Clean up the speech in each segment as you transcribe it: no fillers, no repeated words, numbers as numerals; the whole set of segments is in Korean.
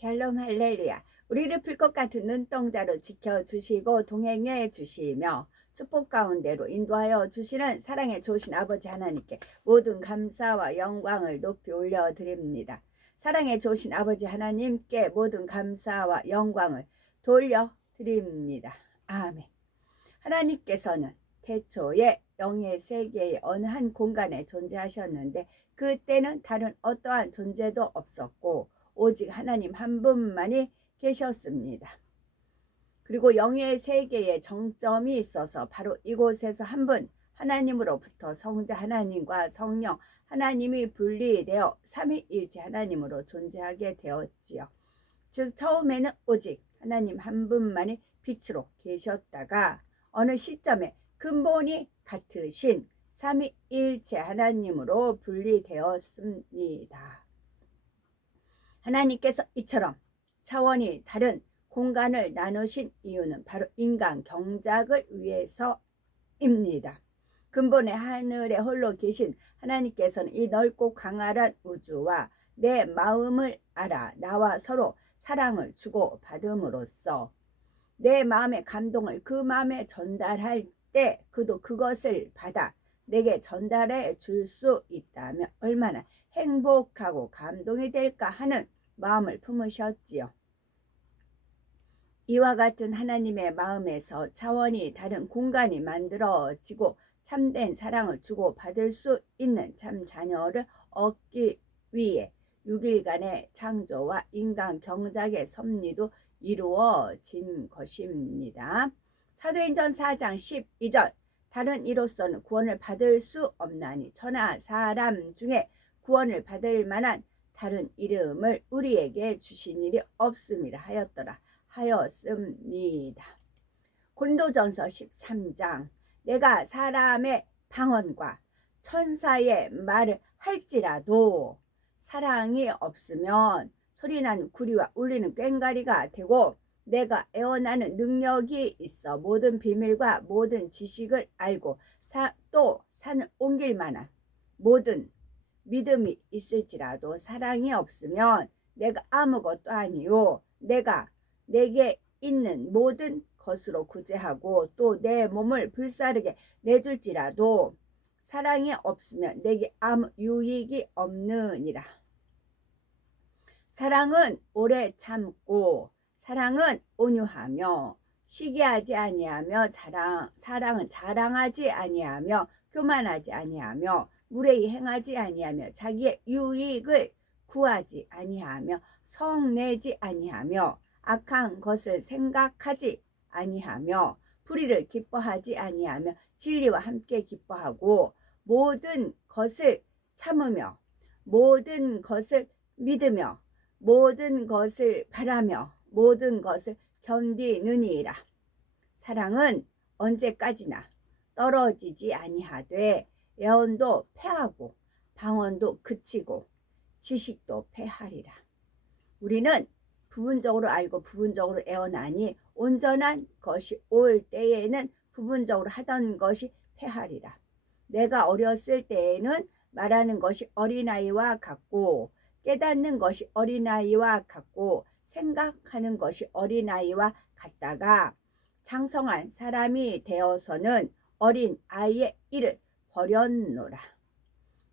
샬롬 할렐루야. 우리를 풀 것 같은 눈동자로 지켜주시고 동행해 주시며 축복 가운데로 인도하여 주시는 사랑의 좋으신 아버지 하나님께 모든 감사와 영광을 높이 올려드립니다. 사랑의 좋으신 아버지 하나님께 모든 감사와 영광을 돌려드립니다. 아멘. 하나님께서는 태초에 영의 세계의 어느 한 공간에 존재하셨는데 그때는 다른 어떠한 존재도 없었고 오직 하나님 한 분만이 계셨습니다. 그리고 영의 세계에 정점이 있어서 바로 이곳에서 한 분 하나님으로부터 성자 하나님과 성령 하나님이 분리되어 삼위일체 하나님으로 존재하게 되었지요. 즉 처음에는 오직 하나님 한 분만이 빛으로 계셨다가 어느 시점에 근본이 같으신 삼위일체 하나님으로 분리되었습니다. 하나님께서 이처럼 차원이 다른 공간을 나누신 이유는 바로 인간 경작을 위해서입니다. 근본의 하늘에 홀로 계신 하나님께서는 이 넓고 강활한 우주와 내 마음을 알아 나와 서로 사랑을 주고 받음으로써 내 마음의 감동을 그 마음에 전달할 때 그도 그것을 받아 내게 전달해 줄 수 있다면 얼마나 행복하고 감동이 될까 하는 마음을 품으셨지요. 이와 같은 하나님의 마음에서 차원이 다른 공간이 만들어지고 참된 사랑을 주고 받을 수 있는 참 자녀를 얻기 위해 6일간의 창조와 인간 경작의 섭리도 이루어진 것입니다. 사도행전 4장 12절 다른 이로서는 구원을 받을 수 없나니 천하 사람 중에 구원을 받을 만한 다른 이름을 우리에게 주신 일이 없음이라 하였습니다. 고린도전서 13장 내가 사람의 방언과 천사의 말을 할지라도 사랑이 없으면 소리나는 구리와 울리는 꽹과리가 되고 내가 애원하는 능력이 있어 모든 비밀과 모든 지식을 알고 또 산을 옮길 만한 모든 믿음이 있을지라도 사랑이 없으면 내가 아무것도 아니요 내가 내게 있는 모든 것으로 구제하고 또 내 몸을 불사르게 내줄지라도 사랑이 없으면 내게 아무 유익이 없느니라. 사랑은 오래 참고 사랑은 온유하며 시기하지 아니하며 사랑은 자랑하지 아니하며 교만하지 아니하며 무례히 행하지 아니하며 자기의 유익을 구하지 아니하며 성내지 아니하며 악한 것을 생각하지 아니하며 불의를 기뻐하지 아니하며 진리와 함께 기뻐하고 모든 것을 참으며 모든 것을 믿으며 모든 것을 바라며 모든 것을 견디느니라. 사랑은 언제까지나 떨어지지 아니하되 애원도 패하고 방언도 그치고 지식도 패하리라. 우리는 부분적으로 알고 부분적으로 애원하니 온전한 것이 올 때에는 부분적으로 하던 것이 패하리라. 내가 어렸을 때에는 말하는 것이 어린아이와 같고 깨닫는 것이 어린아이와 같고 생각하는 것이 어린아이와 같다가 장성한 사람이 되어서는 어린아이의 일을 버렸노라.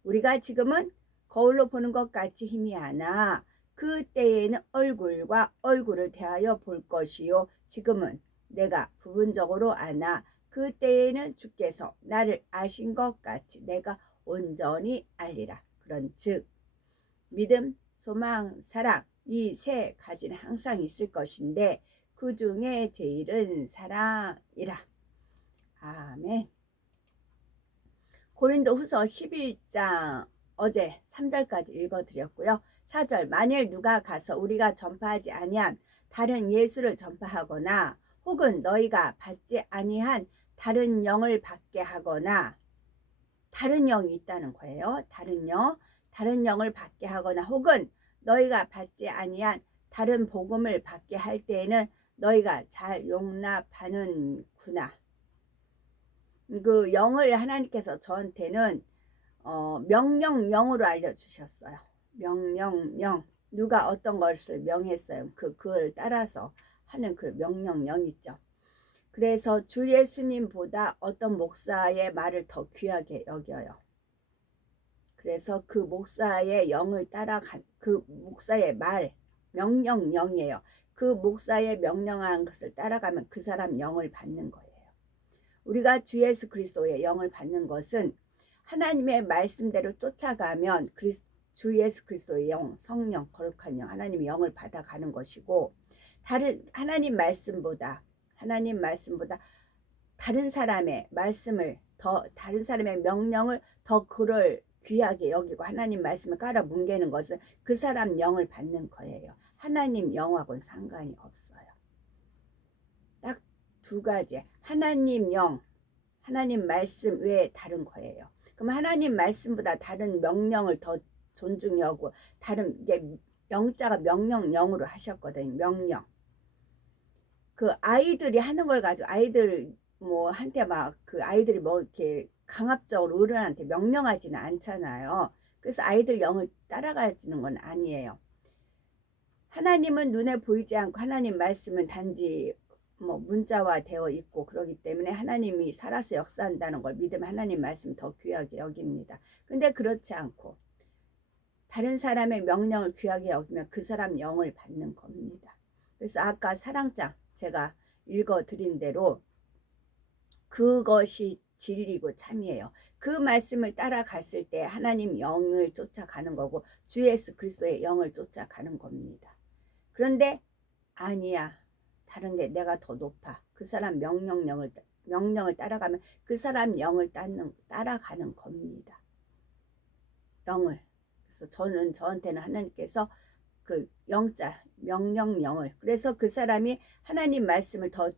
우리가 지금은 거울로 보는 것 같이 희미하나 그때에는 얼굴과 얼굴을 대하여 볼 것이요 지금은 내가 부분적으로 아나 그때에는 주께서 나를 아신 것 같이 내가 온전히 알리라. 그런즉 믿음, 소망, 사랑 이 세 가지는 항상 있을 것인데 그 중에 제일은 사랑이라. 아멘. 고린도후서 11장 어제 3절까지 읽어드렸고요. 4절 만일 누가 가서 우리가 전파하지 아니한 다른 예수를 전파하거나 혹은 너희가 받지 아니한 다른 영을 받게 하거나 다른 영이 있다는 거예요. 다른 영을 받게 하거나 혹은 너희가 받지 아니한 다른 복음을 받게 할 때에는 너희가 잘 용납하는구나. 그 영을 하나님께서 저한테는 명령령으로 알려주셨어요. 명령령. 누가 어떤 것을 명했어요. 그걸 따라서 하는 그 명령령 있죠. 그래서 주 예수님보다 어떤 목사의 말을 더 귀하게 여겨요. 그래서 그 목사의 영을 따라간 그 목사의 말, 명령령이에요. 그 목사의 명령한 것을 따라가면 그 사람 영을 받는 거예요. 우리가 주 예수 그리스도의 영을 받는 것은 하나님의 말씀대로 쫓아가면 주 예수 그리스도의 영, 성령, 거룩한 영, 하나님의 영을 받아가는 것이고, 다른 하나님 말씀보다 다른 사람의 말씀을 다른 사람의 명령을 더 그를 귀하게 여기고 하나님 말씀을 깔아 뭉개는 것은 그 사람 영을 받는 거예요. 하나님 영하고는 상관이 없어요. 딱 두 가지. 하나님 영, 하나님 말씀 외에 다른 거예요. 그럼 하나님 말씀보다 다른 명령을 더 존중히 여고, 다른 이제 영자가 명령령으로 하셨거든요. 명령. 그 아이들이 하는 걸 가지고 아이들 뭐 한테 막 그 아이들이 뭐 이렇게 강압적으로 어른한테 명령하지는 않잖아요. 그래서 아이들 영을 따라가지는 건 아니에요. 하나님은 눈에 보이지 않고 하나님 말씀은 단지 뭐 문자화 되어 있고 그러기 때문에 하나님이 살아서 역사한다는 걸 믿으면 하나님 말씀 더 귀하게 여깁니다. 근데 그렇지 않고 다른 사람의 명령을 귀하게 여기면 그 사람 영을 받는 겁니다. 그래서 아까 사랑장 제가 읽어드린 대로 그것이 진리고 참이에요. 그 말씀을 따라갔을 때 하나님 영을 쫓아가는 거고 주 예수 그리스도의 영을 쫓아가는 겁니다. 그런데 아니야. 다른 게 내가 더 높아. 그 사람 명령을 따라가면 그 사람 영을 따라가는 겁니다. 영을. 그래서 저한테는 하나님께서 그 영자, 명령령을. 그래서 그 사람이 하나님 말씀을 더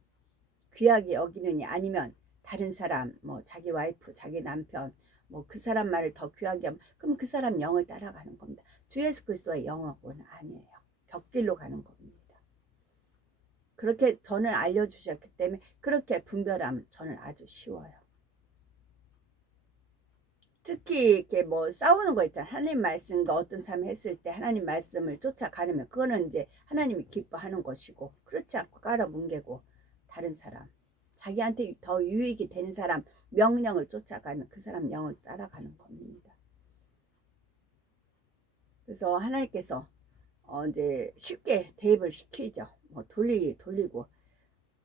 귀하게 여기느냐 아니면 다른 사람, 뭐 자기 와이프, 자기 남편, 뭐 그 사람 말을 더 귀하게 하면 그럼 그 사람 영을 따라가는 겁니다. 주 예수 그리스도의 영하고는 아니에요. 격길로 가는 겁니다. 그렇게 저는 알려주셨기 때문에 그렇게 분별하면 저는 아주 쉬워요. 특히 이렇게 뭐 싸우는 거 있잖아요. 하나님 말씀과 어떤 사람이 했을 때 하나님 말씀을 쫓아가면 그거는 이제 하나님이 기뻐하는 것이고, 그렇지 않고 깔아뭉개고 다른 사람, 자기한테 더 유익이 되는 사람 명령을 쫓아가는 그 사람 영을 따라가는 겁니다. 그래서 하나님께서 이제 쉽게 대입을 시키죠. 뭐 돌리고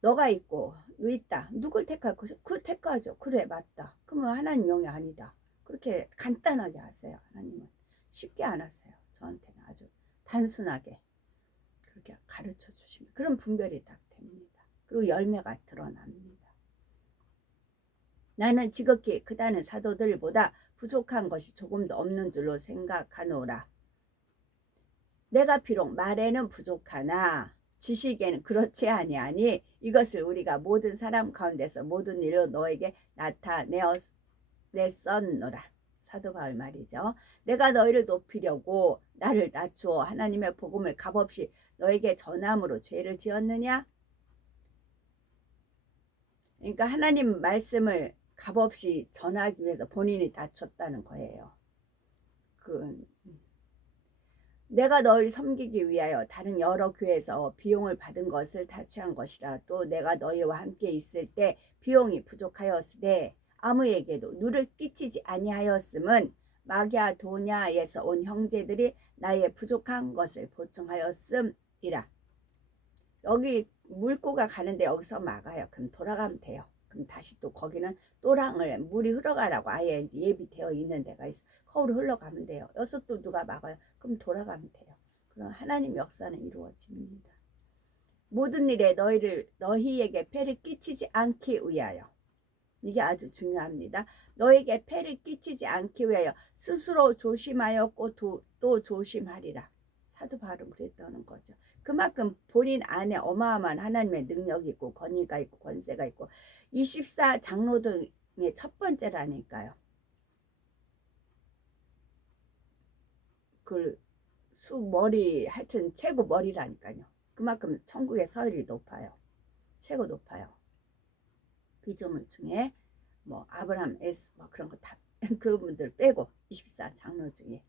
너가 있고 너 있다. 누굴 택할 것이? 그 택하죠. 그래 맞다. 그러면 하나님 영이 아니다. 그렇게 간단하게 하세요. 하나님은 쉽게 안 하세요. 저한테는 아주 단순하게 그렇게 가르쳐 주시면 그런 분별이 딱 됩니다. 그리고 열매가 드러납니다. 나는 지극히 크다는 사도들보다 부족한 것이 조금도 없는 줄로 생각하노라. 내가 비록 말에는 부족하나 지식에는 그렇지 아니하니 이것을 우리가 모든 사람 가운데서 모든 일로 너에게 나타내었노라. 사도 바울 말이죠. 내가 너희를 높이려고 나를 낮추어 하나님의 복음을 값없이 너에게 전함으로 죄를 지었느냐? 그러니까 하나님 말씀을 값없이 전하기 위해서 본인이 낮췄다는 거예요. 내가 너희를 섬기기 위하여 다른 여러 교회에서 비용을 받은 것을 다 취한 것이라. 또 내가 너희와 함께 있을 때 비용이 부족하였으되 아무에게도 누를 끼치지 아니하였음은 마게도냐에서 온 형제들이 나의 부족한 것을 보충하였음이라. 여기 물고가 가는데 여기서 막아요. 그럼 돌아가면 돼요. 그럼 다시 또 거기는 또랑을 물이 흘러가라고 아예 예비되어 있는 데가 있어. 거기로 흘러가면 돼요. 여기서 또 누가 막아요. 그럼 돌아가면 돼요. 그럼 하나님 역사는 이루어집니다. 모든 일에 너희에게 폐를 끼치지 않기 위하여. 이게 아주 중요합니다. 너에게 폐를 끼치지 않기 위하여 스스로 조심하였고 또 조심하리라. 사도 바울은 그랬다는 거죠. 그만큼 본인 안에 어마어마한 하나님의 능력이 있고 권위가 있고 권세가 있고 24장로등의 첫 번째라니까요. 그 수머리 하여튼 최고 머리라니까요. 그만큼 천국의 서열이 높아요. 최고 높아요. 피조물 중에 뭐 아브라함, 에스 뭐 그런 거 다 그분들 빼고 24장로 중에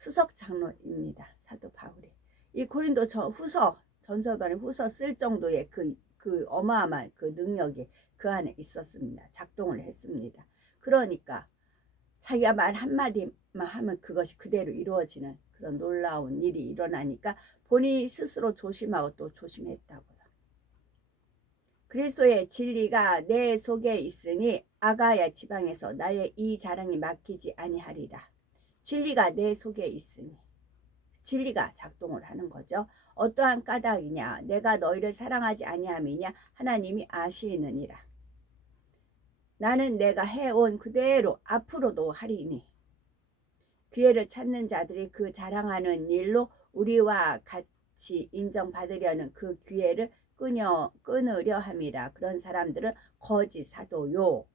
수석 장로입니다. 사도 바울이. 이 고린도 후서 전서관의 후서 쓸 정도의 그 어마어마한 그 능력이 그 안에 있었습니다. 작동을 했습니다. 그러니까 자기가 말 한마디만 하면 그것이 그대로 이루어지는 그런 놀라운 일이 일어나니까 본인이 스스로 조심하고 또 조심했다고요. 그리스도의 진리가 내 속에 있으니 아가야 지방에서 나의 이 자랑이 막히지 아니하리라. 진리가 내 속에 있으니 진리가 작동을 하는 거죠. 어떠한 까닭이냐, 내가 너희를 사랑하지 아니함이냐, 하나님이 아시느니라. 나는 내가 해온 그대로 앞으로도 하리니 기회를 찾는 자들이 그 자랑하는 일로 우리와 같이 인정받으려는 그 기회를 끊으려 함이라. 그런 사람들은 거짓 사도요,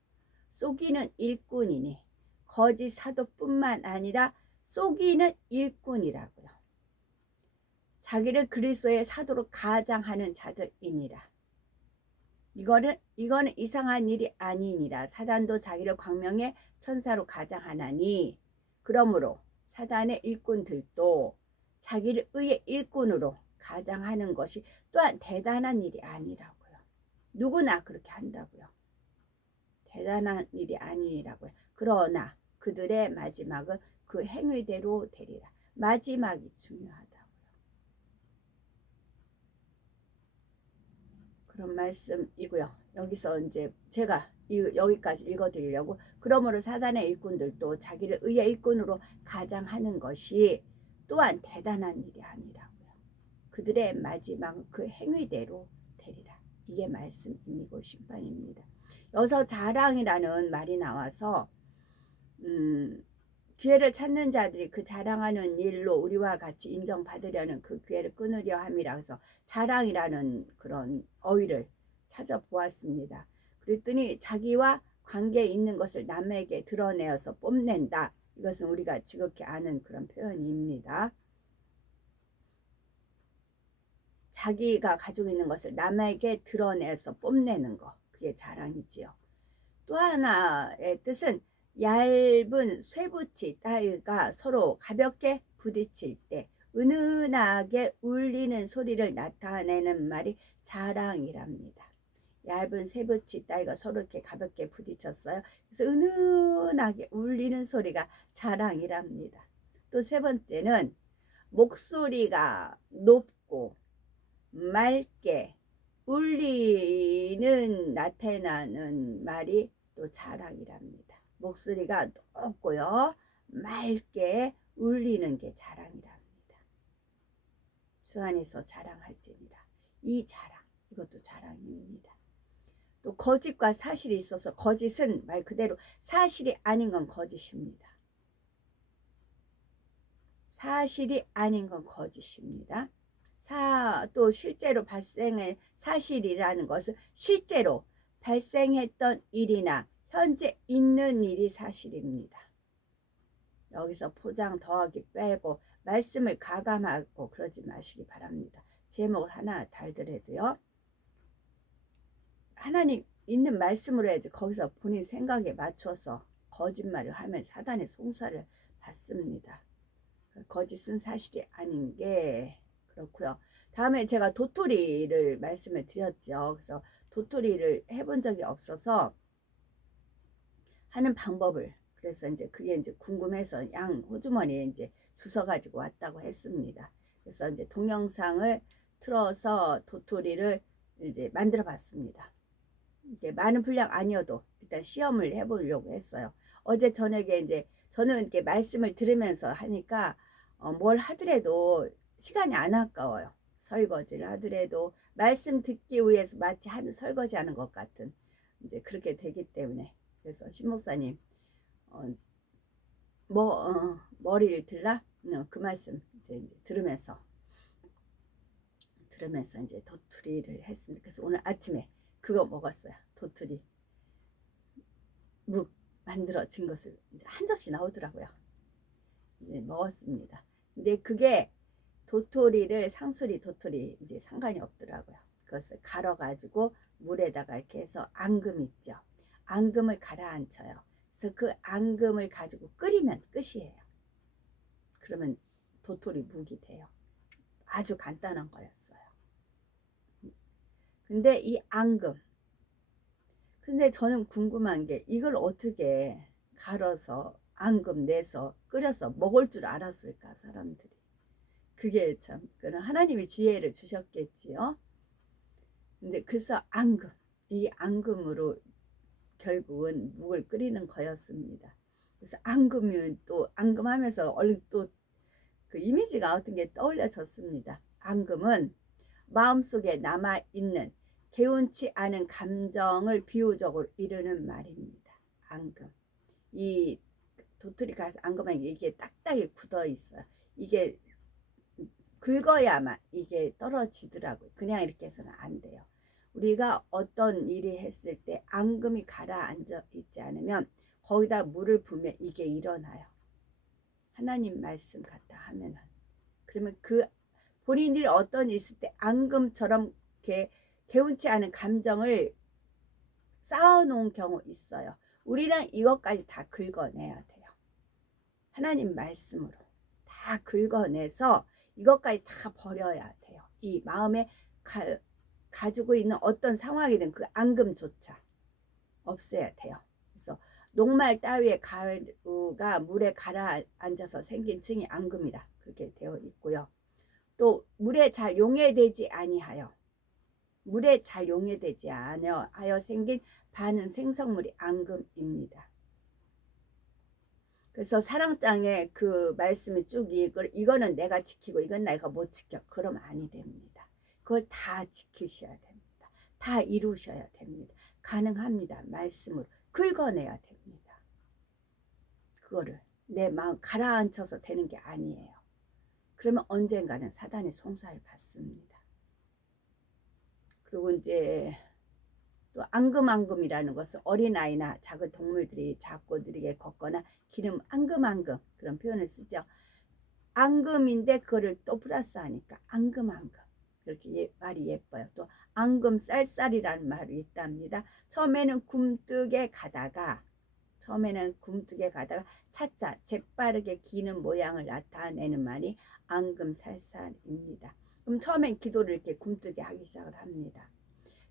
속이는 일꾼이니, 거짓 사도뿐만 아니라 속이는 일꾼이라고요. 자기를 그리스도의 사도로 가장하는 자들이니라. 이거는 이상한 일이 아니니라. 사단도 자기를 광명의 천사로 가장하나니, 그러므로 사단의 일꾼들도 자기를 의의 일꾼으로 가장하는 것이 또한 대단한 일이 아니라고요. 누구나 그렇게 한다고요. 대단한 일이 아니라고요. 그러나 그들의 마지막은 그 행위대로 되리라. 마지막이 중요하다고요. 그런 말씀이고요. 여기서 이제 제가 여기까지 읽어드리려고, 그러므로 사단의 일꾼들도 자기를 의의 일꾼으로 가장하는 것이 또한 대단한 일이 아니라고요. 그들의 마지막은 그 행위대로 되리라. 이게 말씀이고 심판입니다. 여기서 자랑이라는 말이 나와서 기회를 찾는 자들이 그 자랑하는 일로 우리와 같이 인정받으려는 그 기회를 끊으려 함이라 해서 자랑이라는 그런 어휘를 찾아보았습니다. 그랬더니 자기와 관계 있는 것을 남에게 드러내어서 뽐낸다. 이것은 우리가 지극히 아는 그런 표현입니다. 자기가 가지고 있는 것을 남에게 드러내서 뽐내는 거, 그게 자랑이지요. 또 하나의 뜻은 얇은 쇠붙이 따위가 서로 가볍게 부딪힐 때 은은하게 울리는 소리를 나타내는 말이 자랑이랍니다. 얇은 쇠붙이 따위가 서로 이렇게 가볍게 부딪혔어요. 그래서 은은하게 울리는 소리가 자랑이랍니다. 또 세 번째는 목소리가 높고 맑게 울리는 나타나는 말이 또 자랑이랍니다. 목소리가 높고요, 맑게 울리는 게 자랑이랍니다. 주 안에서 자랑할지니라. 이 자랑, 이것도 자랑입니다. 또 거짓과 사실이 있어서, 거짓은 말 그대로 사실이 아닌 건 거짓입니다. 사실이 아닌 건 거짓입니다. 또 실제로 발생의 사실이라는 것은 실제로 발생했던 일이나 현재 있는 일이 사실입니다. 여기서 포장 더하기 빼고 말씀을 가감하고 그러지 마시기 바랍니다. 제목을 하나 달더라도요, 하나님 있는 말씀으로 해야지 거기서 본인 생각에 맞춰서 거짓말을 하면 사단의 송사를 받습니다. 거짓은 사실이 아닌 게 그렇고요. 다음에 제가 도토리를 말씀을 드렸죠. 그래서 도토리를 해본 적이 없어서 하는 방법을, 그래서 이제 그게 이제 궁금해서 양 호주머니에 이제 주워 가지고 왔다고 했습니다. 그래서 이제 동영상을 틀어서 도토리를 이제 만들어 봤습니다. 이게 많은 분량 아니어도 일단 시험을 해보려고 했어요. 어제 저녁에 이제 저는 이렇게 말씀을 들으면서 하니까 뭘 하더라도 시간이 안 아까워요. 설거지를 하더라도 말씀 듣기 위해서 마치 설거지 하는 것 같은 이제 그렇게 되기 때문에, 그래서 신목사님 머리를 들라 그 말씀 이제 들으면서 이제 도토리를 했습니다. 그래서 오늘 아침에 그거 먹었어요. 도토리 묵 만들어진 것을 이제 한 접시 나오더라고요. 이제 먹었습니다. 근데 그게 도토리를, 상수리 도토리 이제 상관이 없더라고요. 그것을 갈아 가지고 물에다가 이렇게 해서 앙금 있죠. 앙금을 가라앉혀요. 그래서 그 앙금을 가지고 끓이면 끝이에요. 그러면 도토리 묵이 돼요. 아주 간단한 거였어요. 근데 이 앙금, 근데 저는 궁금한 게 이걸 어떻게 갈아서 앙금 내서 끓여서 먹을 줄 알았을까 사람들이. 그게 참 그런 하나님이 지혜를 주셨겠지요. 근데 그래서 앙금, 이 앙금으로 결국은 묵을 끓이는 거였습니다. 그래서 앙금은 또 앙금하면서 얼른 또 그 이미지가 어떤 게 떠올려졌습니다. 앙금은 마음속에 남아있는 개운치 않은 감정을 비유적으로 이르는 말입니다. 앙금. 이 도토리 가서 앙금하면 이게 딱딱이 굳어 있어요. 이게 긁어야만 이게 떨어지더라고요. 그냥 이렇게 해서는 안 돼요. 우리가 어떤 일이 했을 때 앙금이 가라앉아 있지 않으면 거기다 물을 부으면 이게 일어나요. 하나님 말씀 같다 하면은. 그러면 그 본인들이 어떤 일 있을 때 앙금처럼 이렇게 개운치 않은 감정을 쌓아놓은 경우 있어요. 우리는 이것까지 다 긁어내야 돼요. 하나님 말씀으로 다 긁어내서 이것까지 다 버려야 돼요. 이 마음에 가지고 있는 어떤 상황이든 그 앙금조차 없애야 돼요. 그래서 녹말 따위의 가루가 물에 가라앉아서 생긴 층이 앙금이라 그렇게 되어 있고요. 또 물에 잘 용해되지 아니하여 물에 잘 용해되지 아니하여 생긴 반은 생성물이 앙금입니다. 그래서 사랑장에 그 말씀이 쭉 이거는 내가 지키고 이건 내가 못 지켜. 그럼 아니 됩니다. 그걸 다 지키셔야 됩니다. 다 이루셔야 됩니다. 가능합니다. 말씀으로 긁어내야 됩니다. 그거를 내 마음 가라앉혀서 되는 게 아니에요. 그러면 언젠가는 사단의 송사를 받습니다. 그리고 이제 또 앙금이라는 것은 어린아이나 작은 동물들이 작고 느리게 걷거나 기름 앙금 그런 표현을 쓰죠. 앙금인데 그거를 또 플러스하니까 앙금 그렇게 말이 예뻐요. 또 앙금 쌀쌀이라는 말이 있답니다. 처음에는 굼뜨게 가다가 차차 재빠르게 기는 모양을 나타내는 말이 앙금 쌀쌀입니다. 그럼 처음엔 기도를 이렇게 굼뜨게 하기 시작을 합니다.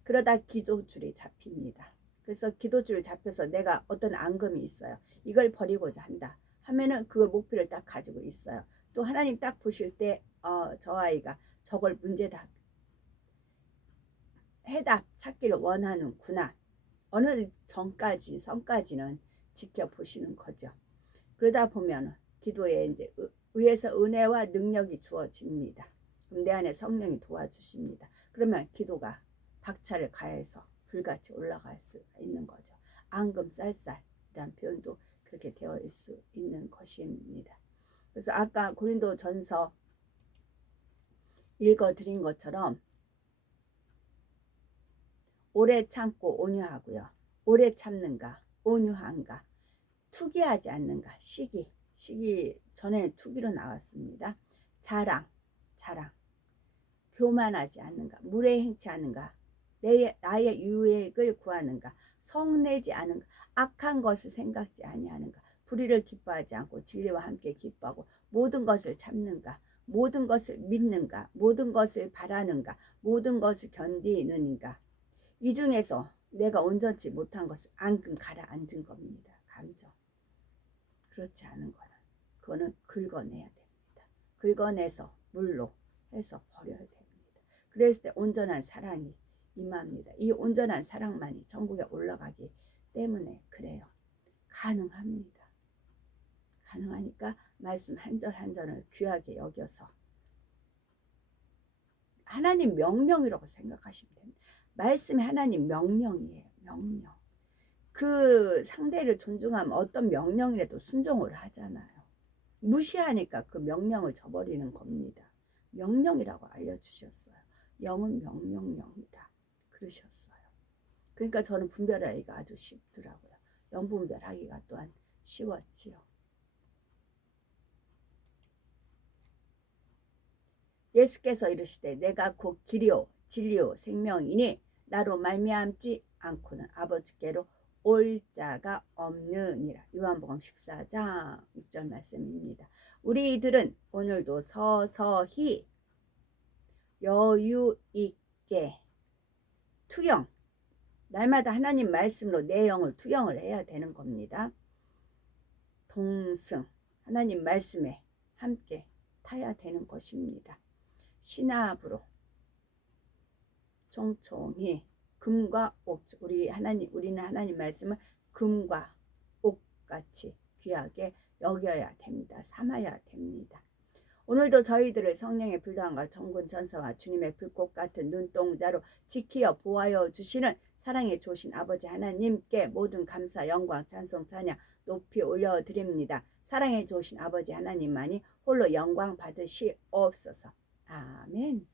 그러다 기도줄이 잡힙니다. 그래서 기도줄 잡혀서 내가 어떤 앙금이 있어요. 이걸 버리고자 한다 하면은 그걸 목표를 딱 가지고 있어요. 또 하나님 딱 보실 때 저 아이가 저걸 문제다 해답 찾기를 원하는구나. 어느 선까지는 지켜보시는 거죠. 그러다 보면 기도에 이제 의에서 은혜와 능력이 주어집니다. 그럼 내 안에 성령이 도와주십니다. 그러면 기도가 박차를 가해서 불같이 올라갈 수 있는 거죠. 앙금 쌀쌀이란 표현도 그렇게 되어 있을 수 있는 것입니다. 그래서 아까 고린도 전서 읽어드린 것처럼 오래 참고 온유하고요. 오래 참는가, 온유한가, 투기하지 않는가, 시기 전에 투기로 나왔습니다. 자랑, 교만하지 않는가, 무례행치 않는가, 나의 유익을 구하는가, 성내지 않은가, 악한 것을 생각지 아니하는가, 불의를 기뻐하지 않고 진리와 함께 기뻐하고 모든 것을 참는가, 모든 것을 믿는가, 모든 것을 바라는가, 모든 것을 견디는가. 이 중에서 내가 온전치 못한 것을 앙금 가라앉은 겁니다. 감정. 그렇지 않은 거는 그거는 긁어내야 됩니다. 긁어내서 물로 해서 버려야 됩니다. 그랬을 때 온전한 사랑이 임합니다. 이 온전한 사랑만이 천국에 올라가기 때문에 그래요. 가능합니다. 가능하니까 말씀 한 절 한 절을 귀하게 여겨서 하나님 명령이라고 생각하시면 됩니다. 말씀이 하나님 명령이에요. 명령. 그 상대를 존중하면 어떤 명령이라도 순종을 하잖아요. 무시하니까 그 명령을 저버리는 겁니다. 명령이라고 알려주셨어요. 영은 명령령이다. 그러셨어요. 그러니까 저는 분별하기가 아주 쉽더라고요. 영분별하기가 또한 쉬웠지요. 예수께서 이르시되 내가 곧 길이요 진리요 생명이니 나로 말미암지 않고는 아버지께로 올 자가 없느니라. 요한복음 14장 6절 말씀입니다. 우리들은 오늘도 서서히 여유 있게 투영, 날마다 하나님 말씀으로 내 영을 투영을 해야 되는 겁니다. 동승, 하나님 말씀에 함께 타야 되는 것입니다. 신압으로 총총히 금과 옥, 우리는 하나님 말씀을 금과 옥같이 귀하게 여겨야 됩니다. 삼아야 됩니다. 오늘도 저희들을 성령의 불도함과 천군 천사와 주님의 불꽃 같은 눈동자로 지키어 보아여 주시는 사랑의 좋으신 아버지 하나님께 모든 감사, 영광, 찬송, 찬양 높이 올려드립니다. 사랑의 좋으신 아버지 하나님만이 홀로 영광 받으시옵소서. 아멘.